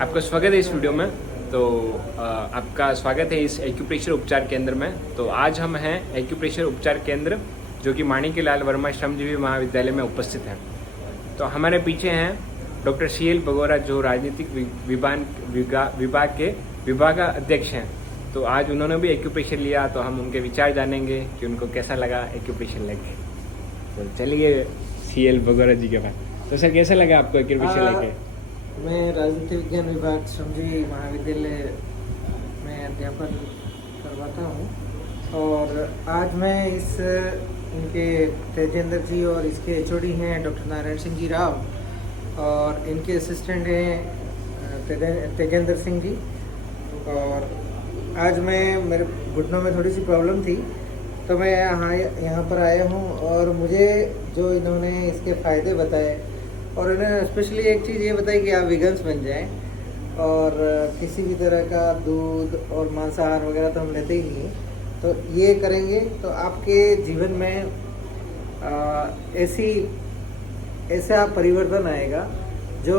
आपका स्वागत है इस वीडियो में। तो आपका स्वागत है इस एक्यूप्रेशर उपचार केंद्र में। तो आज हम हैं एक्यूप्रेशर उपचार केंद्र जो कि माणिक्यलाल वर्मा श्रमजीवी महाविद्यालय में उपस्थित हैं। तो हमारे पीछे हैं डॉक्टर CL बगोरा जो राजनीतिक विभाग के विभाग अध्यक्ष हैं। तो आज उन्होंने भी एक्यूप्रेशर लिया, तो हम उनके विचार जानेंगे कि उनको कैसा लगा एक्यूप्रेशर लेके। तो चलिए CL बगोरा जी के पास। तो सर कैसा लगा आपको एक्यूप्रेशर लेके? मैं राजनीति विज्ञान विभाग श्रमजीवी महाविद्यालय में अध्यापन करवाता हूँ और आज मैं इनके तेजेंद्र जी और इसके HOD हैं डॉक्टर नारायण सिंह जी राव और इनके असिस्टेंट हैं तेजेंद्र सिंह जी। और आज मैं मेरे घुटनों में थोड़ी सी प्रॉब्लम थी तो मैं यहाँ पर आया हूँ और मुझे जो इन्होंने इसके फ़ायदे बताए और इन्होंने स्पेशली एक चीज़ ये बताई कि आप वीगन्स बन जाएं और किसी भी तरह का दूध और मांसाहार वगैरह तो हम लेते ही नहीं, तो ये करेंगे तो आपके जीवन में ऐसा परिवर्तन आएगा जो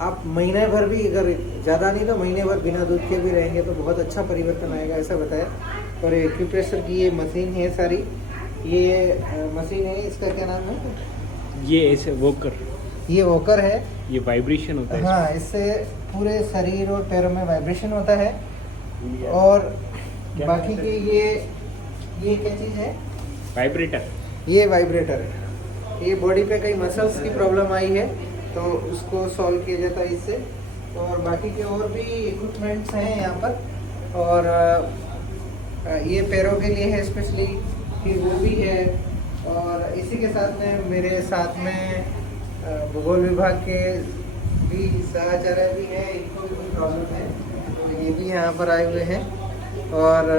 आप महीने भर भी, अगर ज़्यादा नहीं तो महीने भर बिना दूध के भी रहेंगे तो बहुत अच्छा परिवर्तन आएगा, ऐसा बताया। और एक्यूप्रेशर की ये मशीन है सारी, ये मशीन है, इसका क्या नाम है? ये ऐसे वॉकर, ये वॉकर है, ये वाइब्रेशन होता है। हाँ, इससे पूरे शरीर और पैरों में वाइब्रेशन होता है। और बाकी की ये क्या चीज़ है? वाइब्रेटर। ये वाइब्रेटर है। ये बॉडी पे कई मसल्स की प्रॉब्लम आई है तो उसको सॉल्व किया जाता है इससे। और बाकी के और भी इक्विपमेंट्स हैं यहाँ पर। और ये पैरों के लिए है स्पेशली, कि वो भी है। और इसी के साथ में मेरे साथ में भूगोल विभाग के भी सहाचार्य भी हैं, इनको भी कोई प्रॉब्लम है तो ये भी यहाँ पर आए हुए हैं। और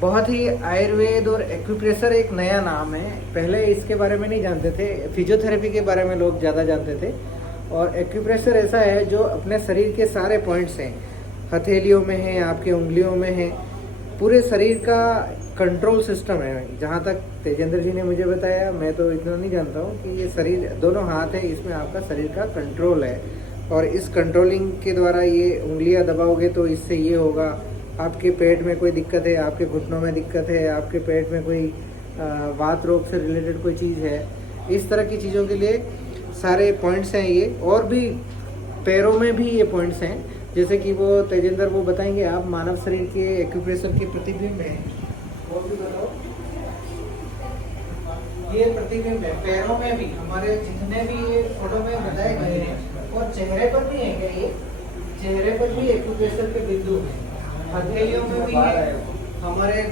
बहुत ही आयुर्वेद और एक्यूप्रेशर एक नया नाम है, पहले इसके बारे में नहीं जानते थे। फिजियोथेरेपी के बारे में लोग ज़्यादा जानते थे और एक्यूप्रेशर ऐसा है जो अपने शरीर के सारे पॉइंट्स हैं, हथेलियों में है, आपके उंगलियों में है, पूरे शरीर का कंट्रोल सिस्टम है। जहाँ तक तेजेंद्र जी ने मुझे बताया, मैं तो इतना नहीं जानता हूँ कि ये शरीर, दोनों हाथ है, इसमें आपका शरीर का कंट्रोल है। और इस कंट्रोलिंग के द्वारा ये उंगलियाँ दबाओगे तो इससे ये होगा, आपके पेट में कोई दिक्कत है, आपके घुटनों में दिक्कत है, आपके पेट में कोई वात रोग से रिलेटेड कोई चीज़ है, इस तरह की चीज़ों के लिए सारे पॉइंट्स हैं ये। और भी पैरों में भी ये पॉइंट्स हैं, जैसे कि वो तेजेंद्र वो बताएंगे। आप मानव शरीर के एक्यूप्रेशर के प्रतिबिंब हैं, वो भी बताओ। ये प्रतिबिंब है पैरों में भी, हमारे जितने भी ये फोटो में बताए गए हैं। और चेहरे पर भी है क्या? ये चेहरे पर भी एक्यूप्रेशर के बिंदु हैं, हथेलियों में भी है, हमारे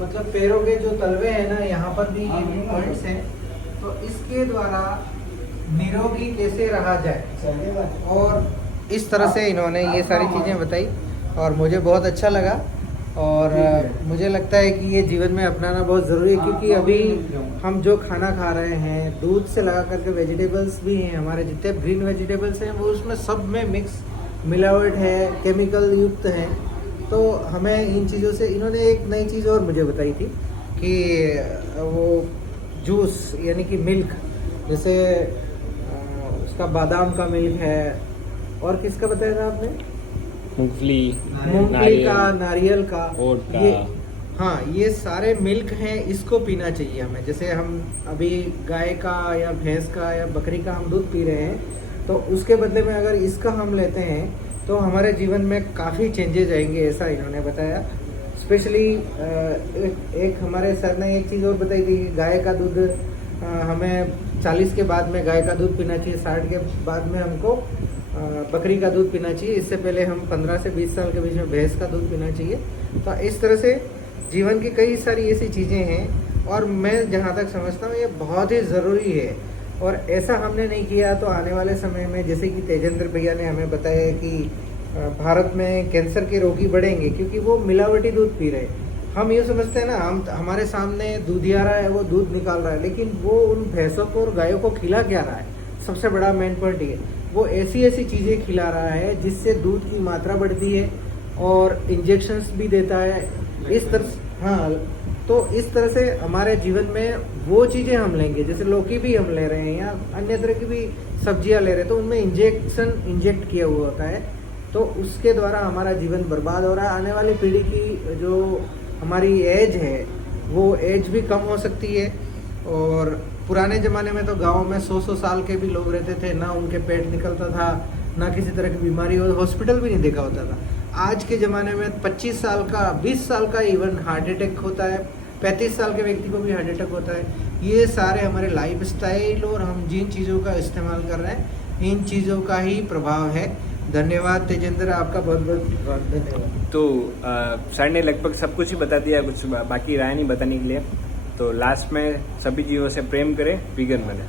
मतलब पैरों के जो तलवे हैं ना, यहाँ पर भी ये पॉइंट्स हैं। तो इसके द्वारा निरोगी कैसे रहा जाए, और इस तरह से इन्होंने ये सारी चीज़ें बताई और मुझे बहुत अच्छा लगा। और मुझे लगता है कि ये जीवन में अपनाना बहुत ज़रूरी है, क्योंकि अभी हम जो खाना खा रहे हैं, दूध से लगा करके वेजिटेबल्स भी हैं, हमारे जितने ग्रीन वेजिटेबल्स हैं वो उसमें सब में मिक्स मिलावट है, केमिकल युक्त है। तो हमें इन चीज़ों से, इन्होंने एक नई चीज़ और मुझे बताई थी कि वो जूस यानी कि मिल्क, जैसे उसका बादाम का मिल्क है, और किसका बताया था आपने? मूंगफली का, नारियल का, ये, हाँ, ये सारे मिल्क हैं, इसको पीना चाहिए हमें। जैसे हम अभी गाय का या भैंस का या बकरी का हम दूध पी रहे हैं, तो उसके बदले में अगर इसका हम लेते हैं तो हमारे जीवन में काफ़ी चेंजेस आएंगे, ऐसा इन्होंने बताया। स्पेशली एक हमारे सर ने एक चीज़ और बताई थी कि गाय का दूध हमें 40 के बाद में गाय का दूध पीना चाहिए, 60 के बाद में हमको बकरी का दूध पीना चाहिए, इससे पहले हम 15 से 20 साल के बीच में भैंस का दूध पीना चाहिए। तो इस तरह से जीवन की कई सारी ऐसी चीज़ें हैं और मैं जहाँ तक समझता हूँ ये बहुत ही ज़रूरी है। और ऐसा हमने नहीं किया तो आने वाले समय में, जैसे कि तेजेंद्र भैया ने हमें बताया कि भारत में कैंसर के रोगी बढ़ेंगे क्योंकि वो मिलावटी दूध पी रहे हैं। हम ये समझते हैं ना, हम हमारे सामने दूधिया रहा है, वो दूध निकाल रहा है, लेकिन वो उन भैंसों को और गायों को खिला क्या रहा है? सबसे बड़ा मेन पॉइंट ये, वो ऐसी ऐसी चीज़ें खिला रहा है जिससे दूध की मात्रा बढ़ती है और इंजेक्शंस भी देता है इस तरह। हाँ, तो इस तरह से हमारे जीवन में वो चीज़ें हम लेंगे, जैसे लौकी भी हम ले रहे हैं या अन्य तरह की भी सब्जियां ले रहे तो उनमें इंजेक्ट किया हुआ होता है, तो उसके द्वारा हमारा जीवन बर्बाद हो रहा है। आने वाली पीढ़ी की जो हमारी एज है वो एज भी कम हो सकती है। और पुराने ज़माने में तो गाँव में 100-100 साल के भी लोग रहते थे, ना उनके पेट निकलता था, ना किसी तरह की बीमारी हो, हॉस्पिटल भी नहीं देखा होता था। आज के ज़माने में 25 साल का, 20 साल का इवन हार्ट अटैक होता है, 35 साल के व्यक्ति को भी हार्ट अटैक होता है। ये सारे हमारे लाइफ स्टाइल और हम जिन चीज़ों का इस्तेमाल कर रहे हैं, इन चीज़ों का ही प्रभाव है। धन्यवाद तेजेंद्र, आपका बहुत बहुत धन्यवाद। तो सर ने लगभग सब कुछ ही बता दिया, कुछ बाकी रहा नहीं बताने के लिए। तो लास्ट में सभी जीवों से प्रेम करें, वीगन बने।